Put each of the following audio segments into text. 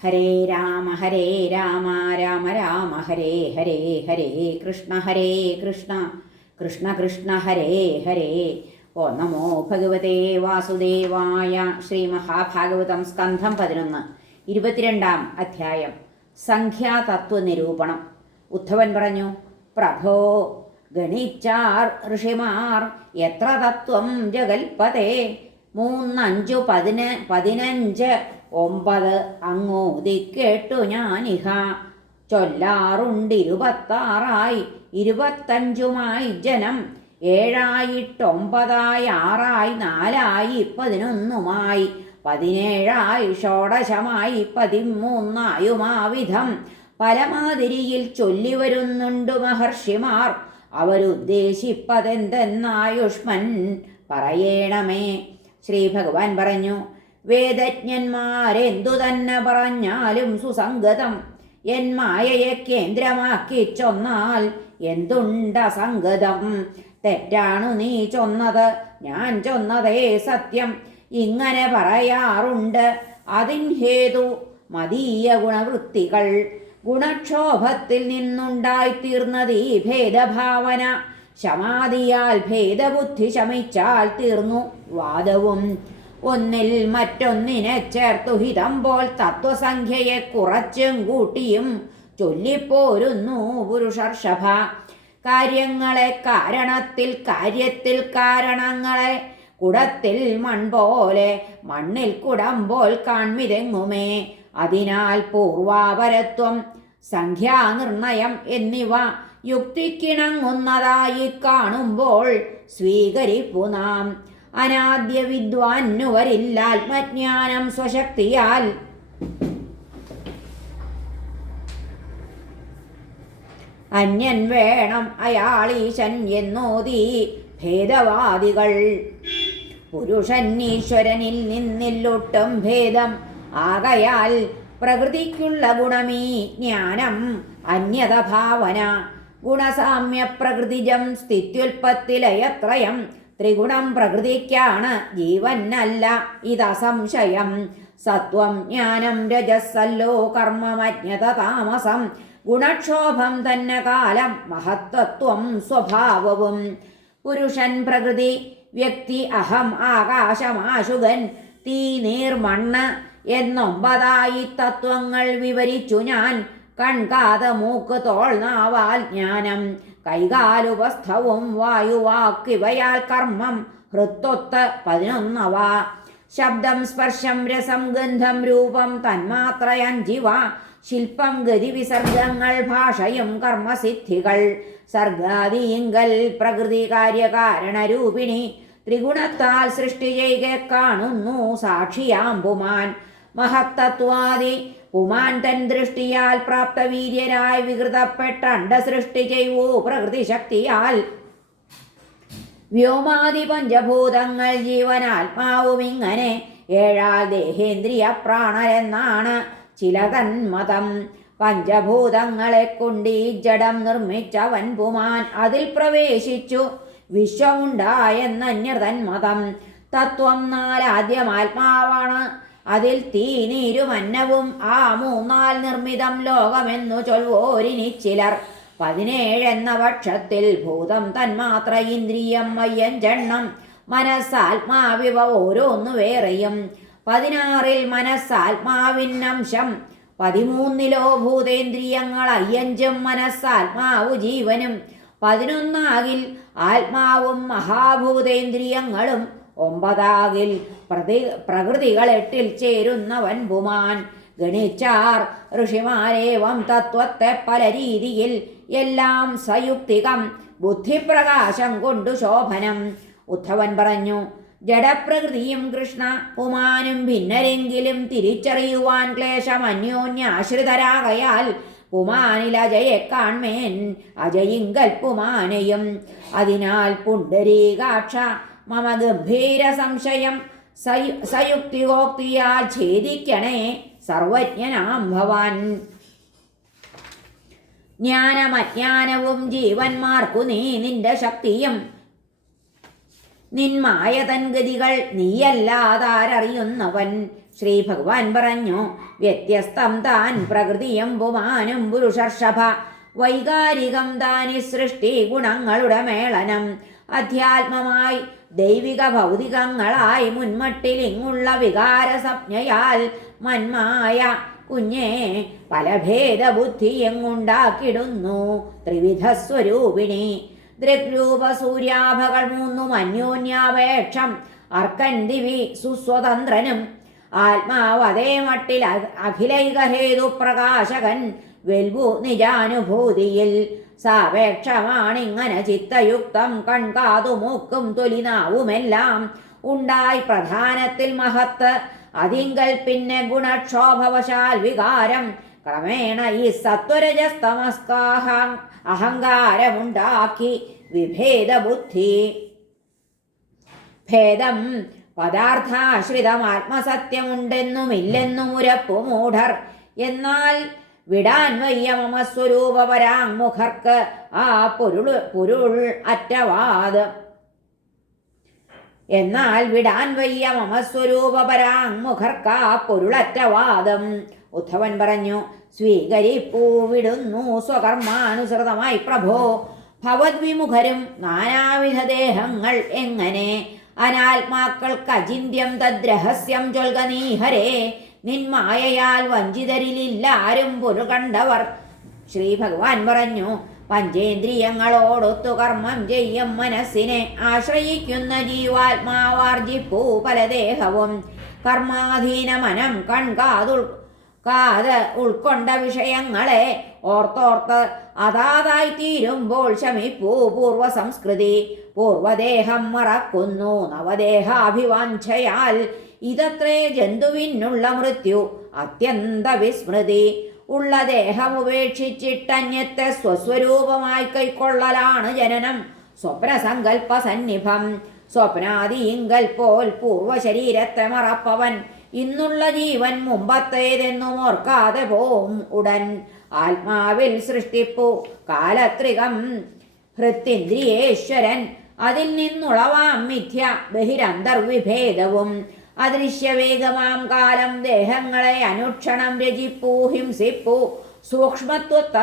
ഹരേ രാമ ഹരേ രാമ രാമ രാമ ഹരേ ഹരേ ഹരേ കൃഷ്ണ ഹരേ കൃഷ്ണ കൃഷ്ണ കൃഷ്ണ ഹരേ ഹരേ. ഓ നമോ ഭഗവതേ വാസുദേവായ ശ്രീ മഹാഭാഗവതം സ്കന്ധം പതിനൊന്ന് ഇരുപത്തിരണ്ടാം അധ്യായം സംഖ്യാതത്വ നിരൂപണം ഉദ്ധവൻ പറഞ്ഞു പ്രഭോ ഗണിച്ചാർ ഋഷിമാർ എത്ര തത്വം ജഗൽപതേ? മൂന്നഞ്ചു പതിന പതിനഞ്ച് ഒമ്പത് അങ്ങോതി കേട്ടു ഞാനിഹ. ചൊല്ലാറുണ്ടിരുപത്താറായി ഇരുപത്തഞ്ചുമായി ജനം. ഏഴായിട്ടൊമ്പതായി ആറായി നാലായി പതിനൊന്നുമായി. പതിനേഴായി ഷോഡശമായി പതിമൂന്നായുമാവിധം. പലമാതിരിയിൽ ചൊല്ലി വരുന്നുണ്ട് മഹർഷിമാർ. അവരുദ്ദേശിപ്പതെന്തെന്നായുഷ്മൻ പറയേണമേ. ശ്രീ ഭഗവാൻ പറഞ്ഞു വേദജ്ഞന്മാരെന്തു തന്നെ പറഞ്ഞാലും സുസംഗതം. എൻ മായയെ കേന്ദ്രമാക്കി ചൊന്നാൽ എന്തുണ്ട സംഗതം തെറ്റാണു നീ ചൊന്നത് ഞാൻ ചൊന്നതേ സത്യം. ഇങ്ങനെ പറയാറുണ്ട്. അതിൻ ഹേതു മതീയ ഗുണവൃത്തികൾ. ഗുണക്ഷോഭത്തിൽ നിന്നുണ്ടായിത്തീർന്നത് ഈ ഭേദഭാവന. ശമാതിയാൽ ഭേദബുദ്ധി ശമിച്ചാൽ തീർന്നു വാദവും. ഒന്നിൽ മറ്റൊന്നിനെ ചേർത്തു. ഹിതം പോൽ തത്വസംഖ്യയെ കുറച്ചും കൂട്ടിയും ചൊല്ലിപ്പോരുന്നു പുരുഷർഷഭ കാര്യങ്ങളെ കാരണത്തിൽ കാര്യത്തിൽ കാരണങ്ങളെ കുടത്തിൽ മൺ പോലെ മണ്ണിൽ കുടം പോൽ കാൺമിതെങ്ങുമേ? അതിനാൽ പൂർവാപരത്വം സംഖ്യാനിർണയം എന്നിവ യുക്തിക്കിണങ്ങുന്നതായി കാണുമ്പോൾ സ്വീകരിപ്പു നാം. അനാദ്യ വിദ്വാന്നുവരില്ല ആത്മജ്ഞാനം സ്വശക്തിയാൽ. അന്യൻ വേണം അയാളീശൻ എന്നോതി ഭേദവാദികൾ. പുരുഷൻ ഈശ്വരനിൽ നിന്നില്ലൊട്ടും ഭേദം. ആകയാൽ പ്രകൃതിക്കുള്ള ഗുണമീ ജ്ഞാനം അന്യത ഭാവന ഗുണസാമ്യ പ്രകൃതിജം സ്ഥിത്യുൽപ്പത്തിലയത്രയം ത്രിഗുണം പ്രകൃതിക്കാണ് ജീവനല്ല ഇതസംശയം സത്വം ജ്ഞാനം രജസ്സല്ലോ കർമ്മമജ്ഞത താമസം. ഗുണക്ഷോഭം തന്നെ കാലം മഹത്തത്വം സ്വഭാവവും. പുരുഷൻ പ്രകൃതി വ്യക്തി അഹം ആകാശമാശുകൻ തീ നീർ മണ്ണ് എന്നൊമ്പതായി തത്വങ്ങൾ വിവരിച്ചു ഞാൻ. കൺകാത മൂക്ക് തോൾ നാവാൽ ജ്ഞാനം. കൈകാലുപസ്ഥവും വായുവാക്കിവയാൽ കർമ്മം ഹൃത്തൊത്ത് പതിനൊന്നവ. ശബ്ദം സ്പർശം രസം ഗന്ധം രൂപം തന്മാത്രയഞ്ചിവ ശില്പം ഗതിവിസർഗങ്ങൾ ഭാഷയും കർമ്മസിദ്ധികൾ. സർഗാദീങ്കൽ പ്രകൃതി കാര്യകാരണരൂപിണി ത്രിഗുണത്താൽ സൃഷ്ടി ചെയ്യുക കാണുന്നു സാക്ഷിയാം പുമാൻ മഹത്തത്വാദി. പുമാൻ തൻ ദൃഷ്ടിയാൽ പ്രാപ്തവീര്യനായി വികൃതപ്പെട്ട അണ്ടസൃഷ്ടി ചെയ്യൂ പ്രകൃതി ശക്തിയാൽ വ്യോമാദി പഞ്ചഭൂതങ്ങൾ ജീവനാത്മാവും ഇങ്ങനെ ഏഴാൽ ദേഹേന്ദ്രിയ പ്രാണരെന്നാണ് ചില തന്മതം പഞ്ചഭൂതങ്ങളെ കൊണ്ട് ഈ ജഡം നിർമ്മിച്ചവൻ പുമാൻ അതിൽ പ്രവേശിച്ചു. വിശ്വമുണ്ടായെന്നന്യതന്മതം തത്വം നാലാദ്യം ആത്മാവാണ്. അതിൽ തീനീരുമന്നവും ആ മൂന്നാൽ നിർമ്മിതം ലോകമെന്നു ചൊൽവോരിനി ചിലർ. പതിനേഴെന്ന പക്ഷത്തിൽ ഭൂതം തന്മാത്ര ഇന്ദ്രിയം മയ്യഞ്ചെണ്ണം മനസ്സാത്മാവിവ ഓരോന്നു വേറെയും. പതിനാറിൽ മനസ്സാത്മാവിനംശം പതിമൂന്നിലോ ഭൂതേന്ദ്രിയങ്ങൾ അയ്യഞ്ചും മനസ്സാത്മാവു ജീവനും. പതിനൊന്നാകിൽ ആത്മാവും മഹാഭൂതേന്ദ്രിയങ്ങളും ഒമ്പതാകിൽ പ്രതി പ്രകൃതികൾ എട്ടിൽ ചേരുന്നവൻ പുമാൻ ഗണിച്ചാർ ഋഷിമാരേവം തത്വത്തെ പല രീതിയിൽ എല്ലാം സയുക്തികം ബുദ്ധിപ്രകാശം കൊണ്ടു ശോഭനം. ഉദ്ധവൻ പറഞ്ഞു ജഡപ്രകൃതിയും കൃഷ്ണ പുമാനും ഭിന്നരെങ്കിലും തിരിച്ചറിയുവാൻ ക്ലേശം അന്യോന്യാശ്രിതരാകയാൽ പുമാനിൽ അജയെ കാൺമേൻ അജയിങ്കൽ പുമാനയും അതിനാൽ പുണ്ടരീകാക്ഷ മമ ഗംഭീര സംശയം. സയുക്തിയോക്തിയാ ഛേദിക്കണേ സർവജ്ഞനാം ഭവാൻ. ജ്ഞാനമജ്ഞാനവും ജീവന്മാർക്കു നീ നിന്റെ ശക്തിയും. നിന്മായ തൻഗതികൾ നീയല്ലാതാരറിയുന്നവൻ. ശ്രീ ഭഗവാൻ പറഞ്ഞു വ്യത്യസ്തം താൻ പ്രകൃതിയും പുമാനും പുരുഷർഷഭ. വൈകാരികം താനി സൃഷ്ടി ഗുണങ്ങളുടെ മേളനം. അധ്യാത്മമായി ദൈവിക ഭൗതികങ്ങളായി മുൻമട്ടിൽ ഇങ്ങുള്ള വികാര സംജ്ഞയാൽ മന്മായ കുഞ്ഞേ പല ഭേദബുദ്ധി എങ്ങുണ്ടാക്കിടുന്നു ത്രിവിധ സ്വരൂപിണി ദൃഗ്രൂപ സൂര്യാഭകൾ മൂന്നും അന്യോന്യാപേക്ഷം അർക്കൻ ദിവി സുസ്വതന്ത്രനും. ആത്മാവ് അതേ മട്ടിൽ അഖിലൈകഹേതു പ്രകാശകൻ വെൽവു നിജാനുഭൂതിയിൽ സാപേക്ഷമാണിങ്ങനെ ചിത്തയുക്തം കൺകാതു മൂക്കും തൊലിനാവുമെല്ലാം ഉണ്ടായി പ്രധാനത്തിൽ മഹത്ത്. അതിങ്കൽ പിന്നെ ഗുണക്ഷോഭവശാൽ വികാരം. ക്രമേണ ഈ സത്വരജസ്തമസ്കാഹ അഹങ്കാരമുണ്ടാക്കി വിഭേദ ബുദ്ധി ഭേദം പദാർത്ഥാശ്രിതം ആത്മസത്യമുണ്ടെന്നുമില്ലെന്നും ഉരപ്പു മൂഢർ എന്നാൽ വിടാൻ വയ്യ മമ സ്വരൂപപരാങ്മുഖർക്ക് ആ പൊരുൾ പൊരുൾ അറ്റവാദ് എന്നാൽ വിടാൻ വയ്യ മമ സ്വരൂപപരാങ്മുഖർക്ക് ആ പൊരുളറ്റവാദം ഉദ്ധവൻ പറഞ്ഞു സ്വീകരിപ്പൂ വിടുന്നു സ്വകർമാനുസൃതമായി പ്രഭോ. ഭവദ്വിമുഖരും നാനാവിധ ദേഹങ്ങൾ എങ്ങനെ? അനാത്മാക്കൾക്ക് അചിന്യം തദ്രഹസ്യം ചൊൽകനീഹരേ നിന്മായയാൽ വഞ്ചിതരിലില്ലാരും പൊരു കണ്ടവർ. ശ്രീ ഭഗവാൻ പറഞ്ഞു പഞ്ചേന്ദ്രിയങ്ങളോടൊത്തു കർമ്മം ചെയ്യും മനസ്സിനെ ആശ്രയിക്കുന്ന ജീവാത്മാവാർജിപ്പൂ പലദേഹവും കർമാധീന മനം കൺകാതുൾ കാത് ഉൾക്കൊണ്ട വിഷയങ്ങളെ ഓർത്തോർത്ത് അതാതായി തീരുമ്പോൾ ശമിപ്പൂ പൂർവ സംസ്കൃതി പൂർവദേഹം മറക്കുന്നു നവദേഹാഭിവാഞ്ചയാൽ ഇതത്രേ ജന്തുവിനുള്ള മൃത്യു. അത്യന്ത വിസ്മൃതി. ഉള്ള ദേഹം ഉപേക്ഷിച്ചിട്ടന്യത്തെ സ്വസ്വരൂപമായി കൈക്കൊള്ളലാണ് ജനനം. സ്വപ്നസങ്കല്പ സന്നിഭം. സ്വപ്നാദിയിങ്കൽ പോൽ പൂർവ ശരീരത്തെ മറപ്പവൻ. ഇന്നുള്ള ജീവൻ മുമ്പത്തേതെന്നും ഓർക്കാതെ പോവും ഉടൻ. ആത്മാവിൽ സൃഷ്ടിപ്പു. കാലത്രികം ഹൃത്തിന്ദ്രിയേശ്വരൻ. അതിൽ നിന്നുളവാം മിഥ്യ. ബഹിരന്തർവിഭേദവും. അദൃശ്യവേഗമാം കാലം ദേഹങ്ങളെ അനുക്ഷണം രചിപ്പൂ ഹിംസിപ്പൂ. സൂക്ഷ്മത്വത്ത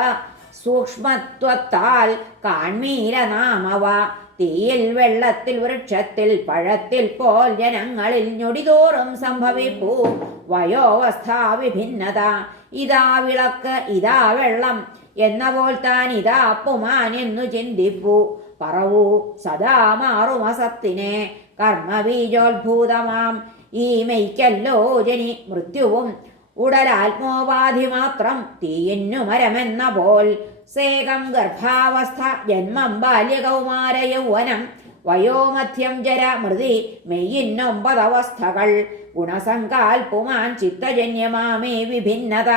സൂക്ഷ്മത്വത്താൽ കാൺമീര നാമവ തീയിൽ വെള്ളത്തിൽ വൃക്ഷത്തിൽ പഴത്തിൽ പോൽ ജനങ്ങളിൽ ഞൊടിതോറും സംഭവിപ്പൂ. വയോവസ്ഥാ വിഭിന്നത. ഇതാ വിളക്ക് ഇതാ വെള്ളം. എന്ന പോൽ താൻ ഇതാ പുമാൻ എന്നു ചിന്തിപ്പൂ. പറവൂ സദാ മാറും അസത്തിനെ. കർമ്മബീജോത്ഭൂതമാം ഈ മെയ്ക്കല്ലോ ജനി മൃത്യുവും ഉടലാത്മോപാധി മാത്രം തീയിന്നു മരമെന്ന പോൽ. സേകം ഗർഭാവസ്ഥ ജന്മം ബാല്യകൗമാര യൗവനം വയോമധ്യം ജര മൃതി മെയ്യിന്നൊമ്പതവസ്ഥകൾ. ഗുണസങ്കാൽപ്പുമാൻ ചിത്തജന്യമാമേ വിഭിന്നത.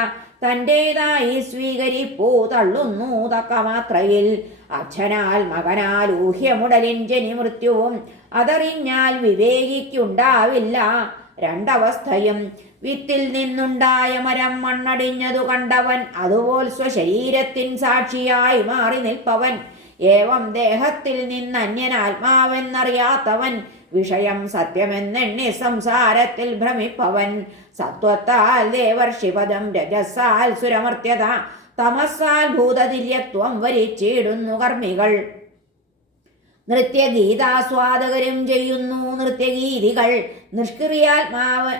തന്റേതായി സ്വീകരിപ്പൂ തള്ളുന്നു തക്കമാത്രയിൽ. അച്ഛനാൽ മകനാൽ ഊഹ്യമുടലിൻ ജനി മൃത്യുവും അതറിഞ്ഞാൽ വിവേകിക്കുണ്ടാവില്ല. രണ്ടവസ്ഥയും വിത്തിൽ നിന്നുണ്ടായ മരം മണ്ണടിഞ്ഞതു കണ്ടവൻ അതുപോൽ സ്വശരീരത്തിൻ സാക്ഷിയായി മാറി നിൽപ്പവൻ. ഏവം ദേഹത്തിൽ നിന്ന് അന്യൻ ആത്മാവെന്നറിയാത്തവൻ വിഷയം സത്യമെന്നെണ്ണി സംസാരത്തിൽ ഭ്രമിപ്പവൻ. സത്വത്താൽ ദേവർഷിപദം രജസാൽ സുരമർത്യത തമസാൽ ഭൂതതിര്യത്വം വരിച്ചിടുന്നു കർമ്മികൾ. നൃത്യഗീതാസ്വാദകരും ചെയ്യുന്നു നൃത്യഗീതികൾ. നിഷ്ക്രിയാത്മാവ്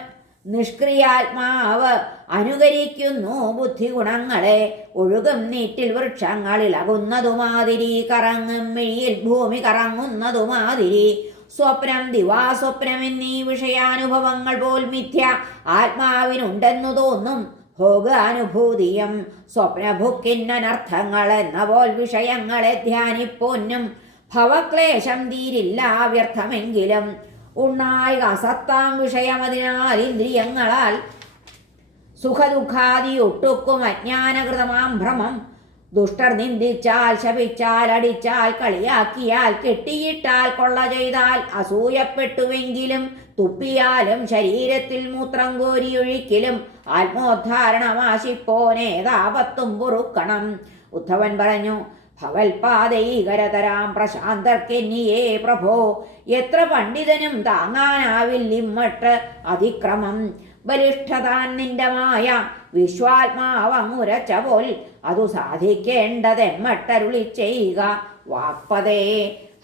നിഷ്ക്രിയാത്മാവ് അനുകരിക്കുന്നു ബുദ്ധിഗുണങ്ങളെ. ഒഴുകും നീറ്റിൽ വൃക്ഷങ്ങളിൽ അകുന്നതുമാതിരി കറങ്ങും മിഴിയിൽ ഭൂമി കറങ്ങുന്നതുമാതിരി. സ്വപ്നം ദിവാസ്വപ്നം എന്നീ വിഷയാനുഭവങ്ങൾ പോൽ മിഥ്യ ആത്മാവിനുണ്ടെന്നു തോന്നും. ഭോഗാനുഭൂതിയും സ്വപ്നഭുക്കിന്നനർത്ഥങ്ങൾ എന്ന പോൽ വിഷയങ്ങളെ ധ്യാനിപ്പോന്നും ഭവക്ലേശം തീരില്ല വ്യർത്ഥമെങ്കിലും ഉണ്ണായി അസത്താം വിഷയമതിനാൽ ഇന്ദ്രിയങ്ങളാൽ സുഖദുഃഖാദി ഒട്ടുക്കും അജ്ഞാനകൃതമാം ഭ്രമം ദുഷ്ടർ നിന്ദിച്ചാൽ ശപിച്ചാൽ അടിച്ചാൽ കളിയാക്കിയാൽ കെട്ടിയിട്ടാൽ കൊള്ള ചെയ്താൽ അസൂയപ്പെട്ടുവെങ്കിലും തുപ്പിയാലും ശരീരത്തിൽ മൂത്രം കോരിയൊഴിക്കലും ആത്മോദ്ധാരണമാശിപ്പോനേതാപത്തും പൊറുക്കണം. ഉദ്ധവൻ പറഞ്ഞു ഭവൽപാദൈകരതരാം പ്രശാന്തർക്കെന്നിയേ പ്രഭോ എത്ര പണ്ഡിതനും താങ്ങാനാവില്ലിമ്മട്ട് അതിക്രമം. ബലിഷ്ഠതാൻ നിന്റെ മായ വിശ്വാത്മാവങ്ങുരച്ച പോൽ അതു സാധിക്കേണ്ടതെമ്മട്ടരുളി ചെയ്യുക വാക്പതേ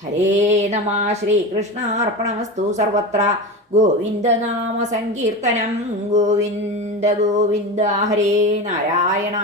ഹരേ നമ ശ്രീകൃഷ്ണാർപ്പണമസ്തു സർവത്ര. ഗോവിന്ദനാമ സങ്കീർത്തനം ഗോവിന്ദ ഗോവിന്ദ ഹരേ നാരായണ.